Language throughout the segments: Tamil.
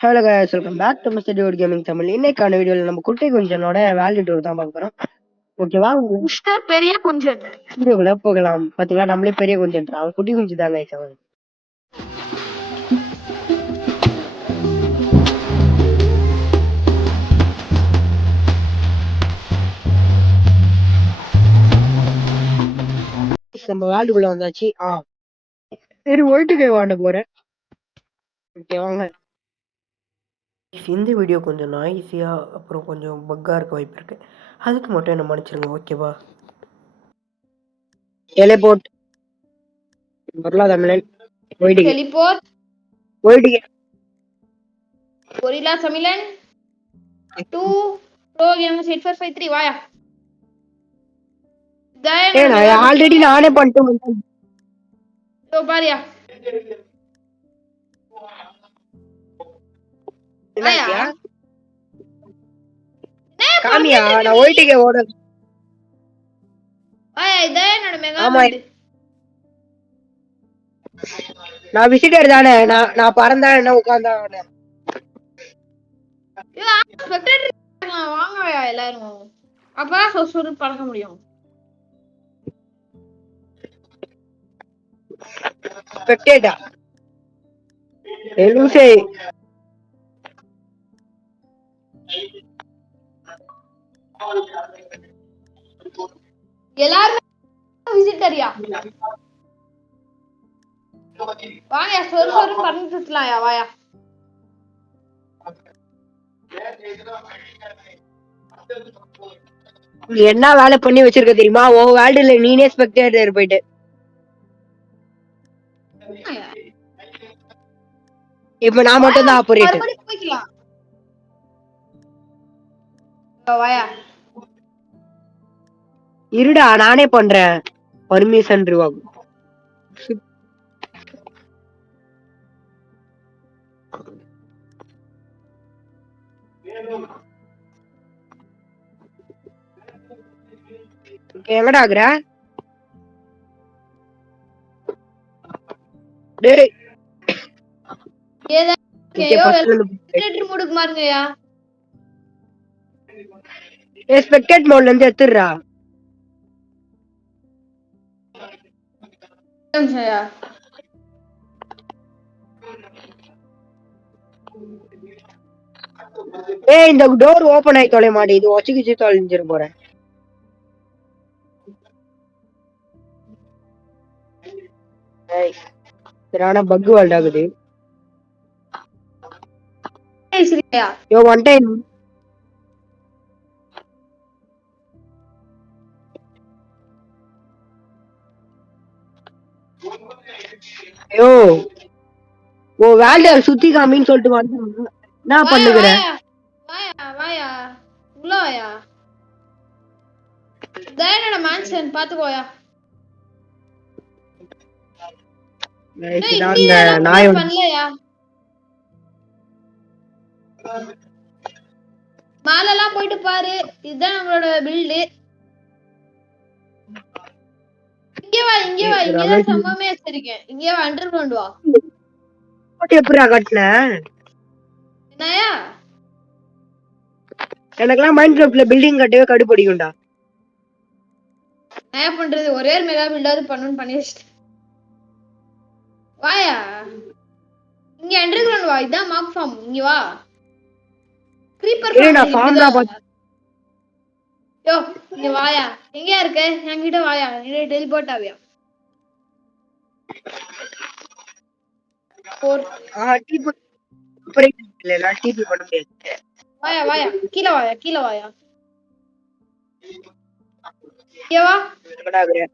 Hello guys welcome back to mister dude gaming Tamil இன்னைக்கான வீடியோல நம்ம குட்டை குஞ்சனோட வேல்யூ டூர் தான் பார்க்க போறோம். ஓகேவா மிஸ்டர் பெரிய குஞ்சன். வீடியோக்குள்ள போகலாம். பாத்தீங்களா? நம்மளே பெரிய குஞ்சன். அவன் குட்டி குஞ்சு தான் guys. அவன். நம்ம வேல்டுக்குள்ள வந்தாச்சு. ஆ. சரி ஒயிட்டு வாண்ட போறேன். ஓகே வாங்க. இந்த வீடியோ கொஞ்சம் நாய்ஸியாக அப்புறம் கொஞ்சம் பக்காக இருக்க வாய்ப்பு இருக்கு. அதுக்கு மட்டும் என்ன மன்னிச்சிருங்க ஓகேவா டெலிபோர்ட் பொருளாதார தமிழன் white teleport white gorilla சமிலன் two bro gamers eight four five three வாயா. ஆல்ரெடி நானே பண்ணிட்டு பாரியா. காமியா நான் ஓட. நான் விசிட்டர் தானே. நான் நான் பறந்தா என்ன உட்கார்ந்தா. வாங்க எல்லாரும். அப்பதான் சொசூரு பறக்க முடியும். ஸ்பெக்டேட்டா லூசே எல்லாருமே விசிட்டரியா வாயா சொரு சொரு பறந்து சுத்தலாம்யா வாயா. நீ என்ன வேலை பண்ணி வச்சிருக்க தெரியுமா? ஓ வேல்டுல நீனே ஸ்பெக்டேட்டர் போயிட்டு. இப்ப நான் மட்டும் தான் ஆப்பரேட்டர் வாயா. இருடா நானே பண்றேன். பர்மிஷன் ரூபாகும் எங்கடா ஆகுற டேய். ஏதா ஏ ஸ்பெக்டேட் மோட்ல இருந்து எடுத்துடுறா. நிமிஷம்யா ஏய் இந்த டோர் ஓபன் ஆகி தொலை மாட்டேங்குது. ஒச்சிக்கிச்சு தொலைஞ்சிரு போறேன். ஏய் சரியான பக் வேல்ட் ஆகுது. ஏய் சரியா யோ ஒன் ஐயோ ஓ வேல்ட சுத்தி காமின்னு சொல்லிட்டு வந்து என்ன பண்ணுகிறேன் வாயா வாயா உள்ள வாயா. என்னோட மேன்ஷன் பாத்துக்கோயா நான் நாய் பண்ணலையா? மேலெல்லாம் போயிட்டு பாரு இதுதான் நம்மளோட பில்டு இங்க வா இங்க வா. இங்க தான் சம்பவமே வச்சிருக்கேன். இங்க வா அண்டர் கிரவுண்ட் வா. போட்டு எப்படிடா கட்டின? என்னயா எனக்கெல்லாம் மைண்ட் கிராஃப்ட்ல பில்டிங் கட்டவே கடுப்படிக்கும்டா. என்ன பண்றது? ஒரே ஒரு மெகா பில்டாவது பண்ணணும்னு பண்ணி வச்சிட்டேன். வாயா? இங்க வா. இதான் மாப் ஃபார்ம் இங்க வா. ஏய், யோ இங்க வாயா. எங்கயா இருக்க? என்கிட்ட வாயா. நீ டெலிபோர்ட் ஆவியா? வாயா வாயா. கீழே வாயா கீழே வாயா. இங்க வா. எங்கடா இருக்கிற?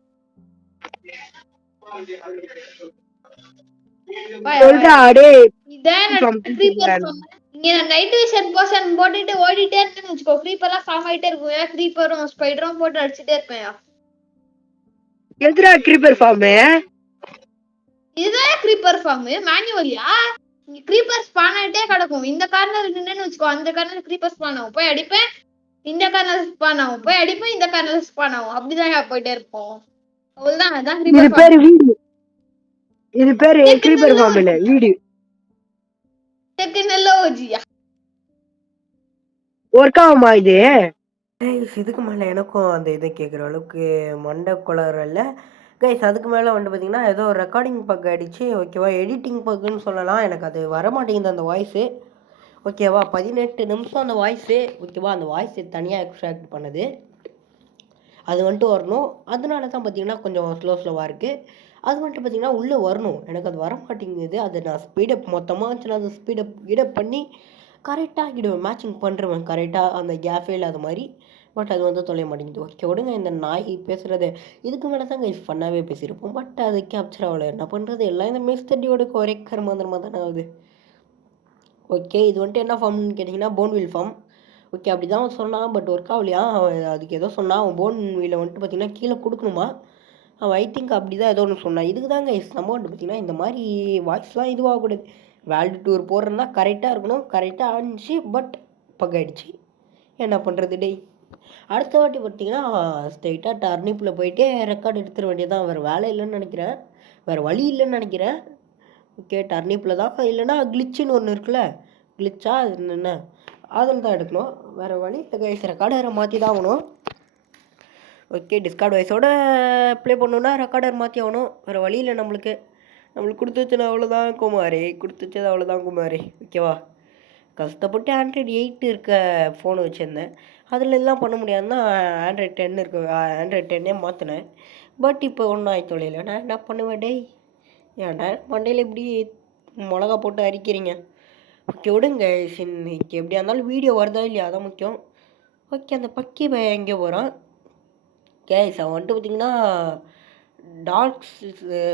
வாயா சொல்றா. டேய் இதான் இங்க நான் நைட் விஷன் போஷன் போட்டுட்டு ஓடிட்டே இருக்கேன்னு வச்சுக்கோ. creeper-லாம் ஃபார்ம் ஆயிட்டே இருக்கும். ஏன் creeper-ம் spider-ம் போட்டு அடிச்சிட்டே இருப்பேன். எதுடா கிரீப்பர் ஃபார்ம் இதுதான் creeper farm மேனுவலியா இங்க creeper spawn ஆயிட்டே கிடக்கும். இந்த கார்னர் நின்னு வச்சுக்கோ. அந்த கார்னர் creeper spawn ஆகும். போய் அடிப்பேன். இந்த கார்னர் spawn ஆகும். போய் அடிப்பேன். இந்த கார்னர் spawn ஆகும். அப்படிதான் போயிட்டே இருப்போம். அவ்வளவுதான். அதான் இது creeper farm. பேரு இது பேரு கிரீப்பர் ஃபார்ம் இல்ல. வீடு. டெக்னாலஜியா ஒர்க் ஆகுமா இது? கைஸ் இதுக்கு மேலே எனக்கும் அந்த இதை கேட்குற அளவுக்கு மண்டை குளறல கைஸ் அதுக்கு மேலே வந்து பார்த்தீங்கன்னா ஏதோ ரெக்கார்டிங் பக் ஆகிடுச்சு ஓகேவா எடிட்டிங் பக்குன்னு சொல்லலாம். எனக்கு அது வர மாட்டேங்குது அந்த வாய்ஸு ஓகேவா பதினெட்டு நிமிஷம் அந்த வாய்ஸு ஓகேவா அந்த வாய்ஸு தனியாக எக்ஸ்ட்ராக்ட் பண்ணுது. அது வந்துட்டு வரணும். அதனால தான் பார்த்தீங்கன்னா கொஞ்சம் ஸ்லோ ஸ்லோவாக இருக்குது அது வந்துட்டு பார்த்தீங்கன்னா உள்ளே வரணும். எனக்கு அது வர மாட்டேங்குது அதை நான் ஸ்பீடப் மொத்தமாக இருந்துச்சுன்னா அதை ஸ்பீடப் கீடப் பண்ணி கரெக்டாக ஆக்கிடுவேன் மேட்சிங் பண்ணுறவன் கரெக்டாக அந்த கேஃபே இல்லாத மாதிரி. பட் அது வந்து தொலைய மாட்டேங்குது. ஓகே விடுங்க. இந்த நாய் பேசுகிறது இதுக்கு மேலே தான் கைஸ் ஃபன்னாகவே பேசியிருப்போம். பட் அது கேப்சர் ஆகலை. என்ன பண்ணுறது எல்லாம் இந்த மிஸ்தடியோட ஒரே கர்மாந்திரமாக தானே ஆகுது. ஓகே இது வந்துட்டு என்ன ஃபார்ம்னு கேட்டிங்கன்னா போன்வில் ஃபார்ம் ஓகே அப்படி தான் அவன் சொன்னான். பட் ஒர்க் ஆகலையா அவன் அதுக்கு ஏதோ சொன்னான். அவன் போன் வீல வந்துட்டு பார்த்தீங்கன்னா கீழே கொடுக்கணுமா? அவன் ஐ திங்க் அப்படி தான் ஏதோ ஒன்று சொன்னான். இதுக்கு தாங்க கைஸ் நம்ம வந்துட்டு பார்த்தீங்கன்னா இந்த மாதிரி வாய்ஸ்லாம் இதுவாகக்கூடாது. வேர்ல்டு டூர் போடுறதுனா கரெக்டாக இருக்கணும் கரெக்டாக ஆனிச்சு பட் பக்காயிடுச்சு என்ன பண்ணுறது டேய்? அடுத்த வாட்டி பார்த்தீங்கன்னா ஸ்ட்ரைட்டாக டர்னிப்பில் போயிட்டு ரெக்கார்டு எடுத்துட வேண்டியதான் வேறு வேலை இல்லைன்னு நினைக்கிறேன். வேறு வழி இல்லைன்னு நினைக்கிறேன். ஓகே டர்னிப்பில் தான். இல்லைன்னா கிளிச்சுன்னு ஒன்று இருக்குல்ல? கிளிச்சா அது என்ன அதில் தான் எடுக்கணும். வேறு வழி இல்லை கைஸ் ரெக்கார்டரை மாற்றி தான் ஆகணும். ஓகே டிஸ்கார்ட் வாய்ஸோட ப்ளே பண்ணணுன்னா ரெக்கார்டர் மாற்றி ஆகணும். வேறு வழி இல்லை நம்மளுக்கு. நம்மளுக்கு கொடுத்துச்சுன்னா அவ்வளோதான் குமாரி. கொடுத்துச்சது அவ்வளோதான் குமாரி. ஓகேவா கஷ்டப்பட்டு ஆண்ட்ராய்டு எயிட் இருக்க ஃபோனு வச்சுருந்தேன். அதில் எல்லாம் பண்ண முடியாதுன்னா ஆண்ட்ராய்ட் டென் இருக்க. ஆண்ட்ராய்ட் டென்னே மாற்றினேன் பட் இப்போ ஒன்றும் ஆகி தொழில் நான் என்ன பண்ணுவேன் டேய்? ஏன்டா மண்டையில் இப்படி மிளகா போட்டு அரிக்கிறீங்க? ஓகே விடுங்க இன்னைக்கு எப்படியா இருந்தாலும் வீடியோ வருதா இல்லையா? அதான் முக்கியம். ஓகே அந்த பக்கி பையன் எங்கே போகிறான் கேஸ் அவன் வந்துட்டு பார்த்தீங்கன்னா டார்க்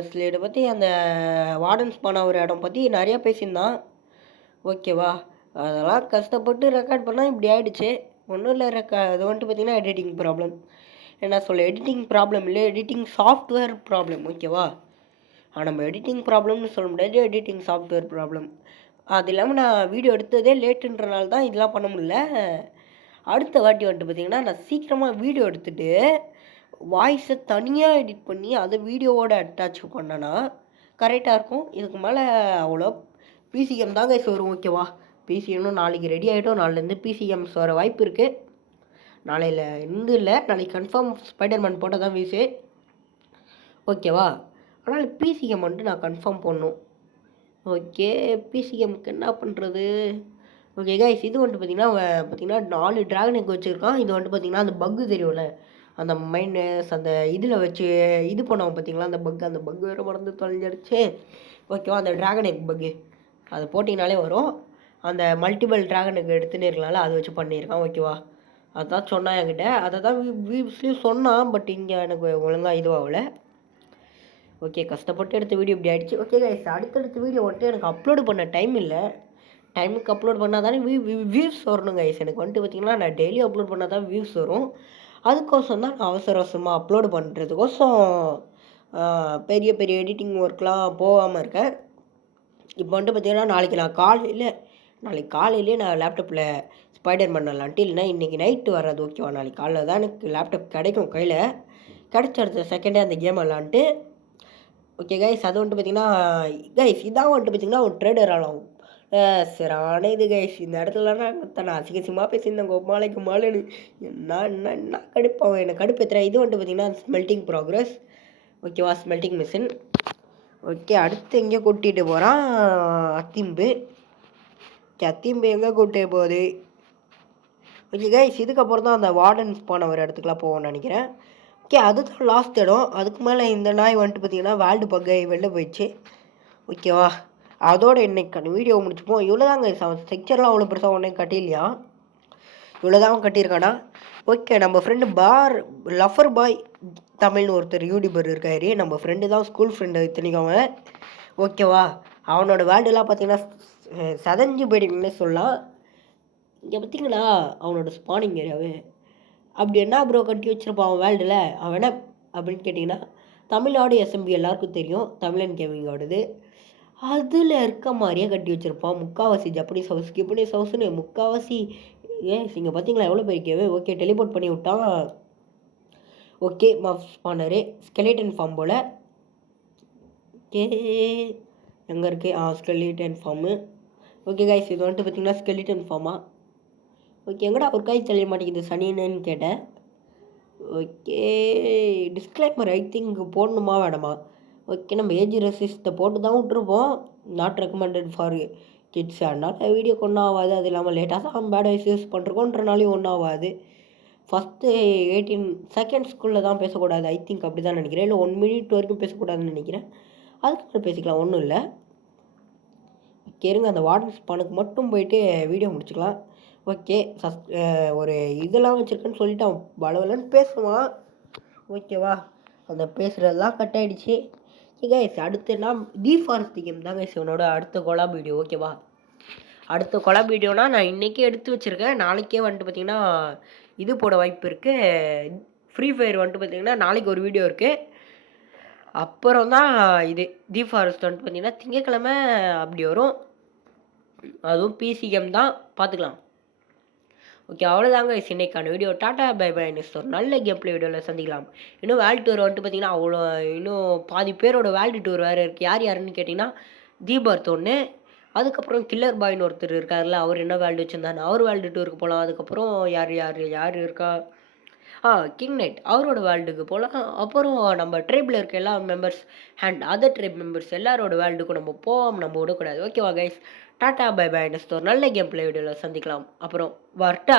ஸ்லேடை பற்றி அந்த வார்டன்ஸ் பண்ண ஒரு இடம் பற்றி நிறையா பேசியிருந்தான். ஓகேவா அதெல்லாம் கஷ்டப்பட்டு ரெக்கார்ட் பண்ணால் இப்படி ஆகிடுச்சு ஒன்றும் இல்லை ரெக்கா அது வந்துட்டு பார்த்தீங்கன்னா எடிட்டிங் ப்ராப்ளம் என்ன சொல்ல எடிட்டிங் ப்ராப்ளம் இல்லை எடிட்டிங் சாஃப்ட்வேர் ப்ராப்ளம் ஓகேவா ஆனால் நம்ம எடிட்டிங் ப்ராப்ளம்னு சொல்ல முடியாது எடிட்டிங் சாஃப்ட்வேர் ப்ராப்ளம் அது இல்லாமல் நான் வீடியோ எடுத்ததே லேட்டுன்றனால தான் இதெல்லாம் பண்ண முடியல. அடுத்த வாட்டி வந்துட்டு பார்த்தீங்கன்னா நான் சீக்கிரமாக வீடியோ எடுத்துகிட்டு வாய்ஸை தனியாக எடிட் பண்ணி அதை வீடியோவோட அட்டாச் பண்ணேன்னா கரெக்டாக இருக்கும். இதுக்கு மேலே அவ்வளோ பிசிஎம் தாங்க வரும் ஓகேவா? பிசிஎம்னு நாளைக்கு ரெடி ஆகிட்டோம் நாளிலேருந்து பிசிஎம்ஸ் வர வாய்ப்பு இருக்குது நாளையில் இருந்து இல்லை நாளைக்கு கன்ஃபார்ம் ஸ்பைடர்மேன் போட்டால் தான் வீசு ஓகேவா ஆனால் பிசிஎம் வந்துட்டு நான் கன்ஃபார்ம் பண்ணணும். ஓகே பிசிஎம்க்கு என்ன பண்ணுறது ஓகே கைஸ் இது வந்துட்டு பார்த்தீங்கன்னா பார்த்தீங்கன்னா நாலு ட்ராகன் எக் வச்சுருக்கான். இது வந்துட்டு பார்த்தீங்கன்னா அந்த பக்கு தெரியும்ல? அந்த மைனஸ் அந்த இதில் வச்சு இது பண்ணுவோம் பார்த்தீங்களா அந்த பக் அந்த பக் வேறு மறந்து தொலைஞ்சிடுச்சு. ஓகேவா அந்த ட்ராகன் எக் பக்கு அது போட்டிங்கனாலே வரும். அந்த மல்டிபிள் ட்ராகன் எக் எடுத்துன்னு இருக்கலாம்ல அதை வச்சு பண்ணியிருக்கான். ஓகேவா அதான் சொன்னான் என்கிட்ட. அதை தான் வீப்ஸ்லேயும் சொன்னான் பட் இங்கே எனக்கு ஒழுங்காக இதுவாகல. ஓகே கஷ்டப்பட்டு எடுத்த வீடியோ இப்படி ஆகிடுச்சு ஓகே கைஸ் அடுத்தடுத்த வீடியோ வந்துட்டு எனக்கு அப்லோடு பண்ண டைம் இல்லை. டைமுக்கு அப்லோட் பண்ணால் தானே வியூ வியூஸ் வரணும் கைஸ் எனக்கு வந்துட்டு பார்த்தீங்கன்னா நான் டெய்லி அப்லோட் பண்ணால் தான் வியூஸ் வரும். அதுக்கோசம் தான் நான் அவசர அவசரமாக அப்லோடு பண்ணுறதுக்கோசம் பெரிய பெரிய எடிட்டிங் ஒர்க்லாம் போகாமல் இருக்கேன். இப்போ வந்துட்டு பார்த்தீங்கன்னா நாளைக்கு நான் காலையில் நாளைக்கு காலையிலே நான் லேப்டாப்பில் ஸ்பைடர் பண்ணலான்ட்டு இல்லைனா இன்றைக்கி நைட்டு வர்றது ஓகேவா நாளைக்கு காலையில் தான் எனக்கு லேப்டாப் கிடைக்கும் கையில். கிடச்ச அடுத்த செகண்டே அந்த கேம் விளாண்ட்டு ஓகே கைஸ் அது வந்துட்டு பார்த்தீங்கன்னா கைஸ் இதான் வந்துட்டு பார்த்தீங்கன்னா ஒரு ட்ரேடர் ஆகும் சரான இது கைஸ் இந்த இடத்துல நான் அசிங்கசியமாக பேசியிருந்தேன் கோமாலைக்கு மாலைன்னு. என்ன என்ன என்ன கடுப்பாகும் எனக்கு கடுப்பு எத்தனை? இது வந்துட்டு பார்த்தீங்கன்னா ஸ்மெல்ட்டிங் ப்ராக்ரஸ் ஓகேவா ஸ்மெல்ட்டிங் மிஷின் ஓகே அடுத்து எங்கே கூட்டிகிட்டு போகிறான் அத்திம்பு. ஓகே அத்திம்பு எங்கே கூட்டிட்டு போகுது? ஓகே கைஸ் இதுக்கப்புறம் தான் அந்த வார்டன்ஸ் போன ஒரு இடத்துக்குலாம் போவோம்னு நினைக்கிறேன். ஓகே அதுதான் லாஸ்ட் இடம். அதுக்கு மேலே இந்த நாய் வந்துட்டு பார்த்தீங்கன்னா வேர்ல்டு பக்கை வெளில போயிடுச்சு. ஓகேவா அதோட இன்னைக்கு வீடியோ முடிச்சுப்போம். இவ்வளோ தாங்க அவ்வளோ பெருசாக ஒன்றே கட்டிலையா இவ்வளோ தான் கட்டியிருக்கானா? ஓகே நம்ம ஃப்ரெண்டு பார் லஃபர் பாய் தமிழ்னு ஒருத்தர் யூடியூபர் இருக்காரு. நம்ம ஃப்ரெண்டு தான் ஸ்கூல் ஃப்ரெண்டு இத்தனைக்கும். அவன் ஓகேவா அவனோட வேர்ல்டுலாம் பார்த்தீங்கன்னா சதஞ்சு போயிடுங்கன்னு சொல்லலாம். இங்கே பார்த்தீங்களா அவனோட ஸ்பானிங் ஏரியாவே அப்படி என்ன ப்ரோ கட்டி வச்சுருப்பான் அவன் வேர்ல்டில் அவன் அப்படின்னு கேட்டிங்கன்னா தமிழ்நாடு எஸ்எம்பி எல்லாருக்கும் தெரியும். தமிழன் கேமிங்கோடது அதில் இருக்க மாதிரியே கட்டி வச்சுருப்பான். முக்காவாசி ஜப்பனீஸ் ஹவுஸ் கிப்பனீஸ் ஹவுஸ்னு முக்காவாசி ஏ இங்கே பார்த்தீங்களா எவ்வளோ பெரிய ஓகே டெலிபோர்ட் பண்ணி விட்டான் ஓகே மஃப் ஸ்பானரு ஸ்கெலேட்டன் ஃபார்ம் போல். ஓகே எங்கே இருக்கு? ஆ ஸ்கெலேட்டன் ஃபார்மு ஓகே கைஸ் இது வந்துட்டு பார்த்தீங்கன்னா ஸ்கெலிட்டன் ஃபார்மா ஓகே எங்கடா ஒரு கை தெரிய மாட்டேங்குது சனின்னு கேட்டேன். ஓகே டிஸ்கிளைமர் ஐ திங்க் போடணுமா வேணாமா? ஓகே நம்ம ஏஜ் ரெசிஸ்ட்டை போட்டு தான் விட்ருப்போம் நாட் ரெக்கமெண்டட் ஃபார் கிட்ஸ் அதனால் வீடியோ ஒன்றும் ஆகாது. அது இல்லாமல் லேட்டாக தான் பேட் வைஸ் யூஸ் பண்ணுறோன்றனாலையும் ஒன்றும் ஆகாது. ஃபஸ்ட்டு எயிட்டீன் செகண்ட்ஸ்குள்ளே தான் பேசக்கூடாது. ஐ திங்க் அப்படி தான் நினைக்கிறேன். இல்லை ஒன் மினிட் வரைக்கும் பேசக்கூடாதுன்னு நினைக்கிறேன். அதுக்கப்புறம் பேசிக்கலாம் ஒன்றும் இல்லை. கேருங்க அந்த வார்டன் ஸ்பானுக்கு மட்டும் போயிட்டு வீடியோ முடிச்சுக்கலாம். ஓகே சஸ் ஒரு இதெல்லாம் வச்சுருக்கேன்னு சொல்லிட்டு அவன் பலவலன்னு பேசுவான். ஓகேவா அந்த பேசுகிறதெல்லாம் கட் ஆகிடுச்சு கைஸ் அடுத்து நான் டிஃபாரஸ்ட் கேம் தான் கைஸ் இவனோட அடுத்த கொலா வீடியோ ஓகேவா அடுத்த கொலா வீடியோனா நான் இன்றைக்கே எடுத்து வச்சுருக்கேன். நாளைக்கே வந்துட்டு பார்த்தீங்கன்னா இது போட வாய்ப்பு இருக்குது ஃப்ரீ ஃபயர் வந்துட்டு பார்த்தீங்கன்னா நாளைக்கு ஒரு வீடியோ இருக்குது அப்புறம் தான் இது தி ஃபாரஸ்ட் வந்துட்டு பார்த்தீங்கன்னா திங்கக்கிழமை அப்படி வரும். அதுவும் பிசி கேம் தான். பார்த்துக்கலாம் ஓகே அவ்வளோதாங்க இன்னைக்கான video tata bye bye next ஒரு நல்ல கேம் பிளே வீடியோவில் சந்திக்கலாம். இன்னும் வேல்டு டூர் வந்துட்டு பார்த்தீங்கன்னா அவ்வளோ இன்னும் பாதி பேரோட வேல்டு டூர் வேறு இருக்குது யார் யாருன்னு கேட்டிங்கன்னா தீபார்த் ஒன்று அதுக்கப்புறம் கில்லர் பாய்னு ஒருத்தர் இருக்கார்ல அவர் என்ன வேல்டு வச்சுருந்தாரு? அவர் வேல்டு டூருக்கு போகலாம் அதுக்கப்புறம் யார் யார் யார் இருக்கா? ஆ கிங் நைட் அவரோட வேர்ல்டுக்கு போகலாம் அப்புறம் நம்ம ட்ரைபில் இருக்க எல்லா members and other tribe members எல்லாரோட வேர்ல்டுக்கும் நம்ம போவோம் நம்ம விடக்கூடாது. ஓகேவா guys tata bye bye next ஒரு நல்ல கேம் பிளே வீடியோவில் சந்திக்கலாம். அப்புறம் வரட்டா